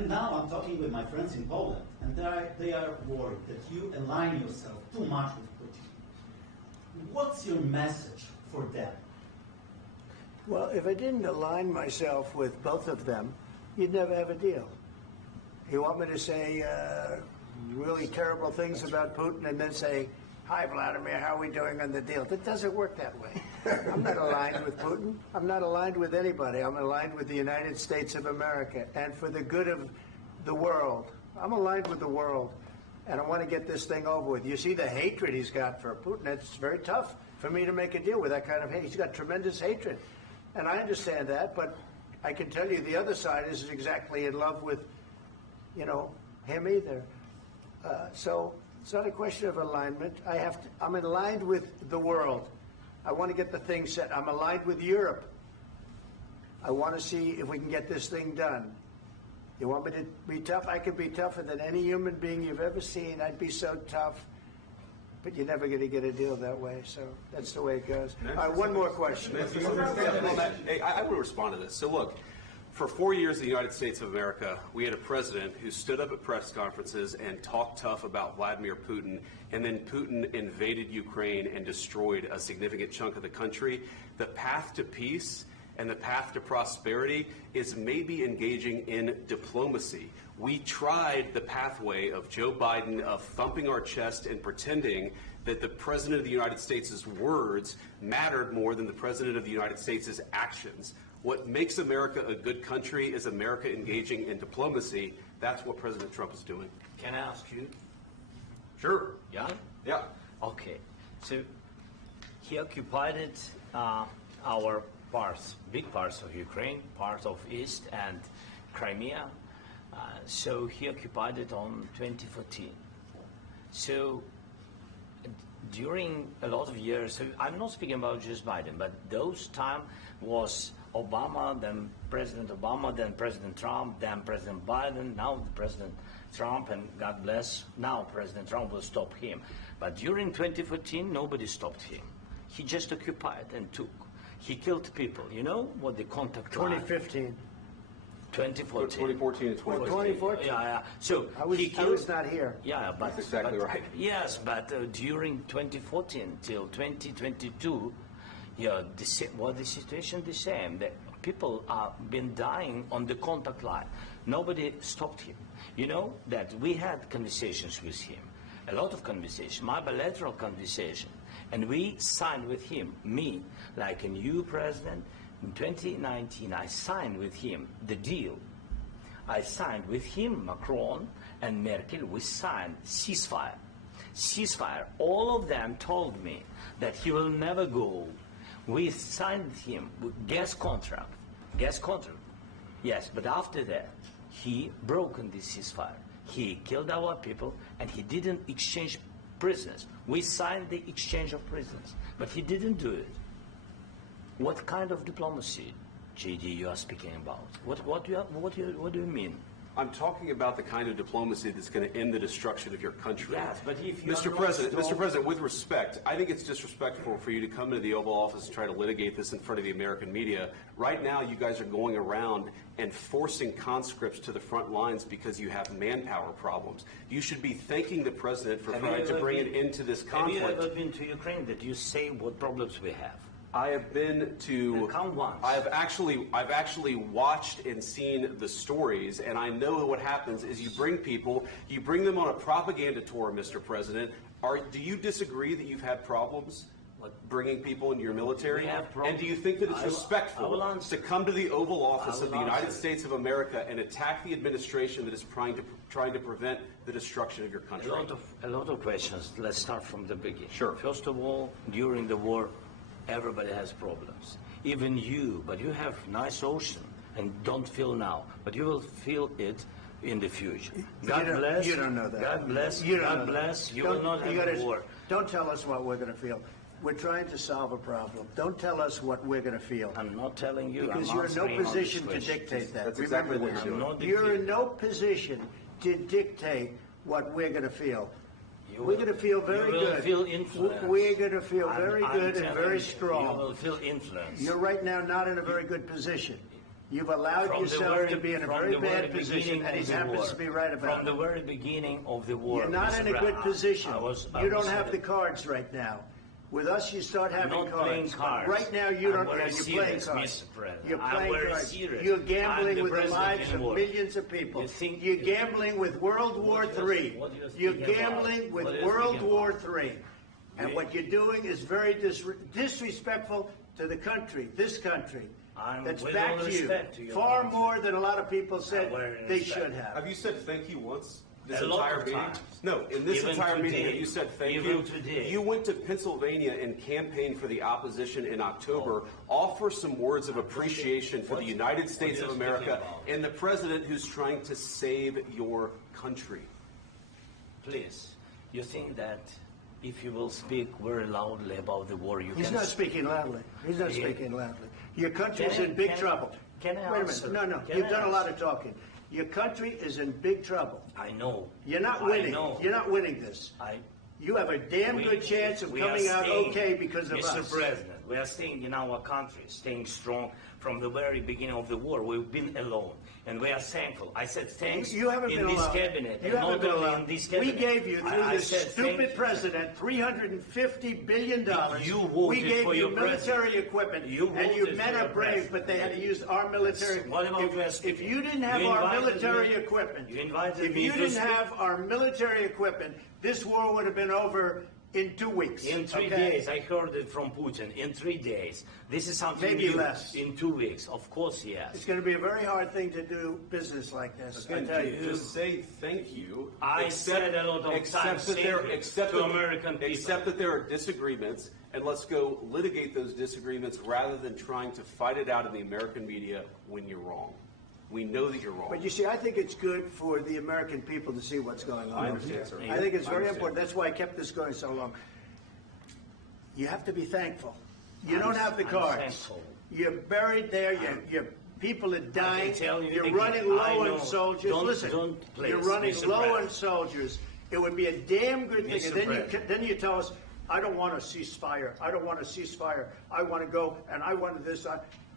And now I'm talking with my friends in Poland, and they are worried that you align yourself too much with Putin. What's your message for them? Well, if I didn't align myself with both of them, you'd never have a deal. You want me to say really terrible things about Putin and then say, "Hi, Vladimir, how are we doing on the deal?" That doesn't work that way. I'm not aligned with Putin. I'm not aligned with anybody. I'm aligned with the United States of America. And for the good of the world, I'm aligned with the world. And I want to get this thing over with. You see the hatred he's got for Putin. It's very tough for me to make a deal with that kind of hate. He's got tremendous hatred. And I understand that, but I can tell you the other side isn't exactly in love with, him either. So it's not a question of alignment. I'm aligned with the world. I want to get the thing set. I'm aligned with Europe. I want to see if we can get this thing done. You want me to be tough? I could be tougher than any human being you've ever seen. I'd be so tough. But you're never going to get a deal that way. So that's the way it goes. All right, one more question. Hey, I want to respond to this. So look, for 4 years in the United States of America, we had a president who stood up at press conferences and talked tough about Vladimir Putin, and then Putin invaded Ukraine and destroyed a significant chunk of the country. The path to peace and the path to prosperity is maybe engaging in diplomacy. We tried the pathway of Joe Biden of thumping our chest and pretending that the President of the United States' words mattered more than the President of the United States' actions. What makes America a good country is America engaging in diplomacy. That's what President Trump is doing. Can I ask you? Sure. Yeah? Yeah. Okay. So he occupied our parts, big parts of Ukraine, part of East and Crimea. So he occupied it on 2014. So during a lot of years, so I'm not speaking about just Biden, but those time was Obama, then President Obama, then President Trump, then President Biden, now President Trump, and God bless, now President Trump will stop him. But during 2014, nobody stopped him. He just occupied and took. He killed people. You know what the contact 2015. 2014 and 2015. 2014. Yeah. So I was not here. Yeah, but that's exactly right. Yes, but during 2014 till 2022, the situation the same. The people have been dying on the contact line. Nobody stopped him. You know that we had conversations with him, a lot of conversation, my bilateral conversation, and we signed with him, me, like a new president. In 2019, I signed with him the deal. I signed with him, Macron and Merkel, we signed ceasefire. Ceasefire. All of them told me that he will never go. We signed with him with gas contract. Gas contract. Yes, but after that, he broken this ceasefire. He killed our people and he didn't exchange prisoners. We signed the exchange of prisoners, but he didn't do it. What kind of diplomacy, J.D., you are speaking about? What do you mean? I'm talking about the kind of diplomacy that's going to end the destruction of your country. Yes, but if you Mr. President, with respect, I think it's disrespectful for you to come into the Oval Office and try to litigate this in front of the American media. Right now, you guys are going around and forcing conscripts to the front lines because you have manpower problems. You should be thanking the President for trying to bring an end to this conflict. Have you ever been to Ukraine that you say what problems we have? I have been to. Count once. I've actually watched and seen the stories, and I know what happens is you bring them on a propaganda tour, Mr. President. Do you disagree that you've had problems bringing people into your military? And do you think that it's respectful to come to the Oval Office of the United States of America and attack the administration that is trying to prevent the destruction of your country? A lot of questions. Let's start from the beginning. Sure. First of all, during the war, everybody has problems, even you, but you have nice ocean and don't feel now, but you will feel it in the future. God bless. You don't know that. God bless. God bless. You will not have war. Don't tell us what we're going to feel. We're trying to solve a problem. Don't tell us what we're going to feel. I'm not telling you. Because you're in no position to dictate that. That's exactly what you're doing. You're in no position to dictate what we're going to feel. We're going to feel very good. You will feel influence. We're going to feel very good and very strong. You will feel influence. You're right now not in a very good position. You've allowed From the yourself very- to be in a from very the very bad position, beginning and he of the happens war. to be right about From the it. very beginning of the war. You're not Mr. in a good Brown, position. I You don't was have the cards right now. With us, you start having not playing cards. cards. Right now, you I'm don't. very You're playing serious, cards. Mr. President. You're I'm playing very cards. serious. You're I'm gambling the with the president lives in of war. millions of people. You think- You're gambling with World War What do you- III. what do you You're speaking about? gambling with What are you World speaking War about? III. And what you're doing is very disrespectful to the country, this country. I'm That's with back all to you. respect to your Far country. more than a lot of people said very they respect. should have. Have you said thank you once? This A lot entire of meeting? times. No, in this Even entire meeting, today. have you said thank Even you? today. You went to Pennsylvania and campaigned for the opposition in October. Offer some words of appreciation for the United States are of you America speaking about? and the president who's trying to save your country. Please, you think that if you will speak very loudly about the war, you He's can... not speaking loudly. He's not Yeah. speaking loudly. Your country's Can I- in big can- trouble. can I Wait a answer? minute. No. Can You've I done a lot answer? of talking. Your country is in big trouble. I know. You're not I winning. know. You're not winning this. You have a damn We- good chance of we are coming out staying- okay because of Mr. us. President, we are staying in our country, staying strong from the very beginning of the war. We've been alone, and we are thankful. I said thanks You haven't in been this alone. cabinet, You and haven't not been only alone. in this We cabinet. gave you, through I this said thank stupid you. president, $350 billion. You voted we gave for you your military president. equipment, You and you voted men for are your brave, president. but they had to use our military. What about if, West if you didn't have You our invited military me- equipment, you invited if me you to didn't speak- have our military equipment, this war would have been over in 2 weeks. In 3 okay? days, I heard it from Putin. In 3 days, this is something Maybe new. less. In 2 weeks, of course, yes. It's going to be a very hard thing to do business like this. I Again, tell you. just say thank you. I said a lot of except times that there, thank you except to that- American people. Except that there are disagreements, and let's go litigate those disagreements rather than trying to fight it out in the American media when you're wrong. We know that you're wrong. But you see, I think it's good for the American people to see what's going on. I understand, sir. I think it's I very understand. important. That's why I kept this going so long. You have to be thankful. You don't have the I'm cards. thankful. You're buried there. Your people are dying. tell you You're again, running I low know. on soldiers. Don't- Listen, don't, please, you're running Mr. low on President. soldiers. It would be a damn good thing. Mr. And then President. then you tell us, I don't want a ceasefire. I don't want a ceasefire. I want to go and I want this.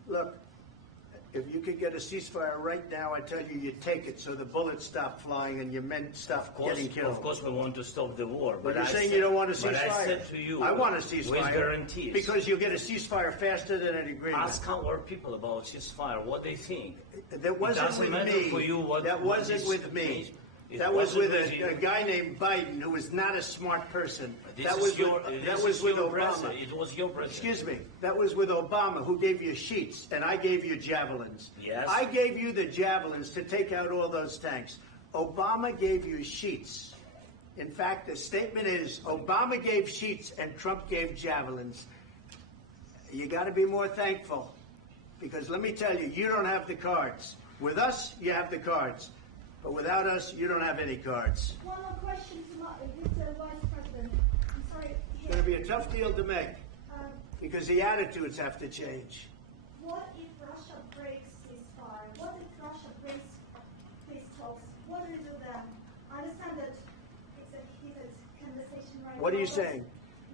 Look, if you could get a ceasefire right now, I tell you, you take it so the bullets stop flying and your men stop getting killed. Of course, we want to stop the war. But you're I saying said- you don't want a ceasefire. But I said to you, I want a ceasefire. with guarantees. Because you'll get a ceasefire faster than an agreement. Ask our people about ceasefire, what they think. That wasn't doesn't with matter me. for you what- that what wasn't is- with me. It That was wasn't with with you. a guy named Biden, who was not a smart person. This That is was your, with, this that was is with your Obama. president. It was your president. Excuse me. That was with Obama, who gave you sheets, and I gave you javelins. Yes. I gave you the javelins to take out all those tanks. Obama gave you sheets. In fact, the statement is Obama gave sheets and Trump gave javelins. You got to be more thankful, because let me tell you, you don't have the cards. With us, you have the cards. But without us, you don't have any cards. One more question to Mr. Vice President. I'm sorry. It's going to be a tough deal to make, Um, because the attitudes have to change. what if Russia breaks ceasefire? What if Russia breaks peace talks? What do we do then? I understand that it's a heated conversation right now. What are you but saying?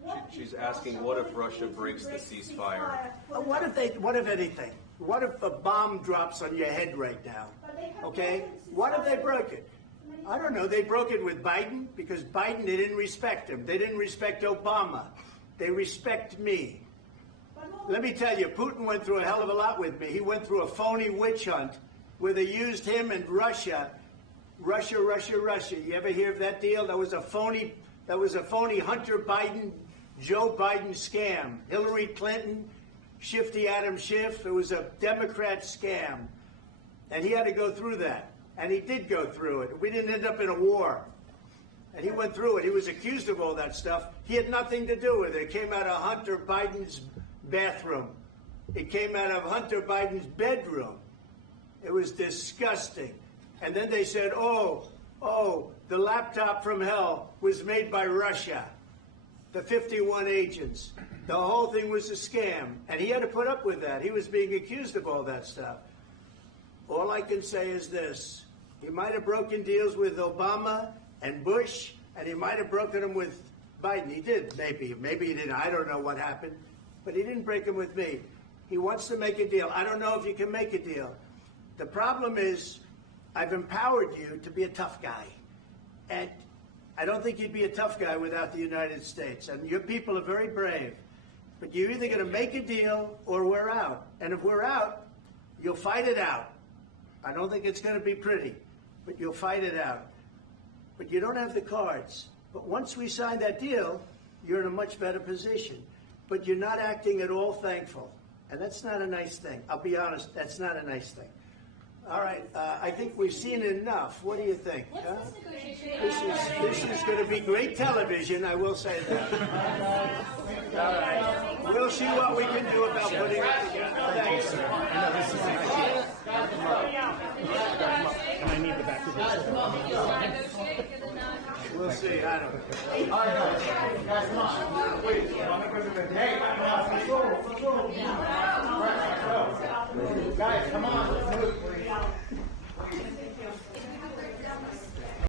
what She's if asking, what if Russia Putin breaks the ceasefire? for What the- if anything? What if a bomb drops on your head right now? But they have Okay? broken ceasefire What if they broke it? many I don't know. times. They broke it with Biden because Biden, they didn't respect him. They didn't respect Obama. They respect me. But what- Let me tell you, Putin went through a hell of a lot with me. He went through a phony witch hunt where they used him and Russia. Russia. You ever hear of that deal? That was a phony Hunter Biden, Joe Biden scam. Hillary Clinton, Shifty Adam Schiff. It was a Democrat scam. And he had to go through that. And he did go through it. We didn't end up in a war. And he went through it. He was accused of all that stuff. He had nothing to do with it. It came out of Hunter Biden's bathroom. It came out of Hunter Biden's bedroom. It was disgusting. And then they said, oh, the laptop from hell was made by Russia. The 51 agents. The whole thing was a scam. And he had to put up with that. He was being accused of all that stuff. All I can say is this. He might have broken deals with Obama and Bush, and he might have broken them with Biden. He did, maybe. Maybe he didn't. I don't know what happened. But he didn't break them with me. He wants to make a deal. I don't know if you can make a deal. The problem is I've empowered you to be a tough guy. And I don't think you'd be a tough guy without the United States. And your people are very brave. But you're either going to make a deal or we're out. And if we're out, you'll fight it out. I don't think it's going to be pretty, but you'll fight it out. But you don't have the cards. But once we sign that deal, you're in a much better position. But you're not acting at all thankful. And that's not a nice thing. I'll be honest, that's not a nice thing. All right, I think we've seen enough. What do you think? Huh? This is going to be great television, I will say that. All right. We'll see what we can do about putting it together. Thanks. I need the back of this. We'll see. I don't know. Guys, come on.